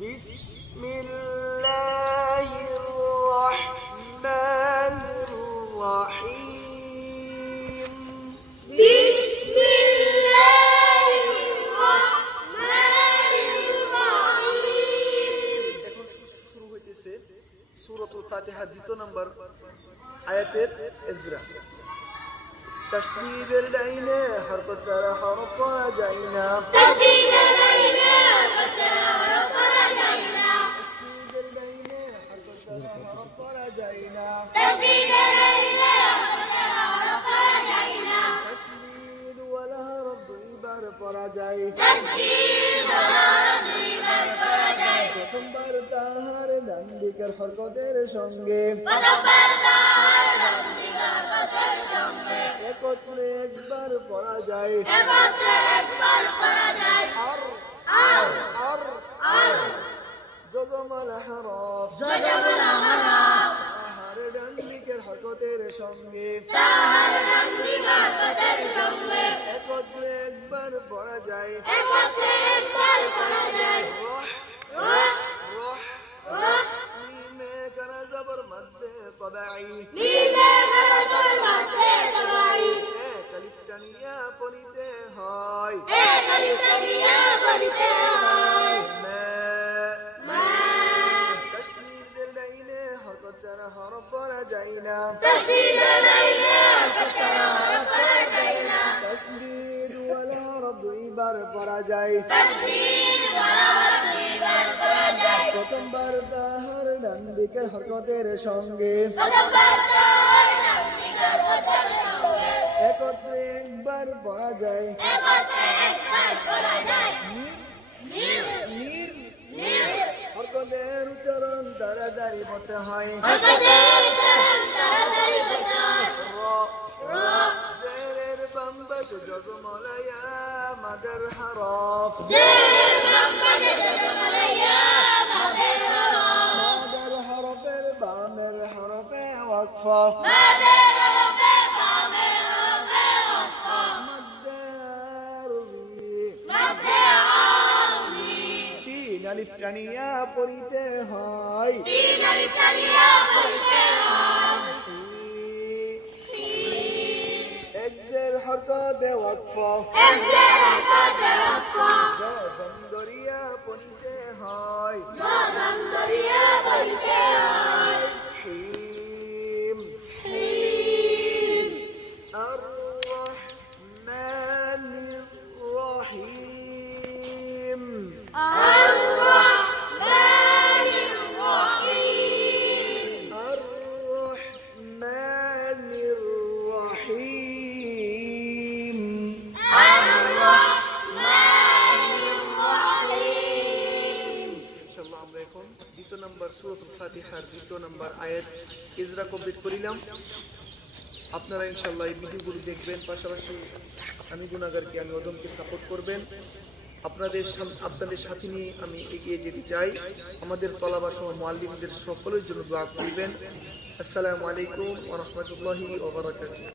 بسم الله الرحمن الرحيم بسم الله الرحمن الرحيم এখন শুরু হইতেছে সূরাতুল ফাতিহা দ্বিতীয় নম্বর আয়াতের ইজরা তশদীদের ডাইনে হরকত দ্বারা হরফ পড়া পরা যায় প্রথমবার তাহার ডান্ডিকার হরকতের সঙ্গে একত্রে একবার পরা যায়। আর আর আর আর জজমাল হরফ। জজমুল হারাম তাহার ডান দিকের হরকতের সঙ্গে। তাহার পড়া ওয়ালা হরফ দুইবার পড়া যায়। তশদীদ বরাবর দুইবার করা যায়। প্রথমবার তাহার ডান দিকের হরকতের সঙ্গে। প্রথমবার তাহার ডান্ডিকার পথের সঙ্গে। একত্রে একবার পড়া যায়। একত্রে একবার করা যায়। হরকতের উচ্চারণ তাড়াতাড়ি পড়তে হয়। হরকতের চরণ তাড়াতাড়ি হয়। র জেরের পাশে মাদার হরফ। হরফ হরফের বামের হরফে ওয়াকফ। মাদের তিন আলিফ টানিয়া পড়িতে হয়। তিন আলিফ টানিয়া পড়িতে হয় এক্সের হরকতে ওয়াকফ একজের হরকতে ওয়াকফ আপনারা ইনশাআল্লাহ এই ভিডিওগুলো দেখবেন, পাশাপাশি আমি গুনাগারকে আমি ওদমকে সাপোর্ট করবেন। আপনাদের আপনাদের সাথে নিয়ে আমি এগিয়ে যেতে চাই। আমাদের তলাবা সহ মোয়াল্লিমদের সকলের জন্য দোয়া করবেন। আসসালামু আলাইকুম ওয়া রাহমাতুল্লাহি ওয়া বারাকাতুহু।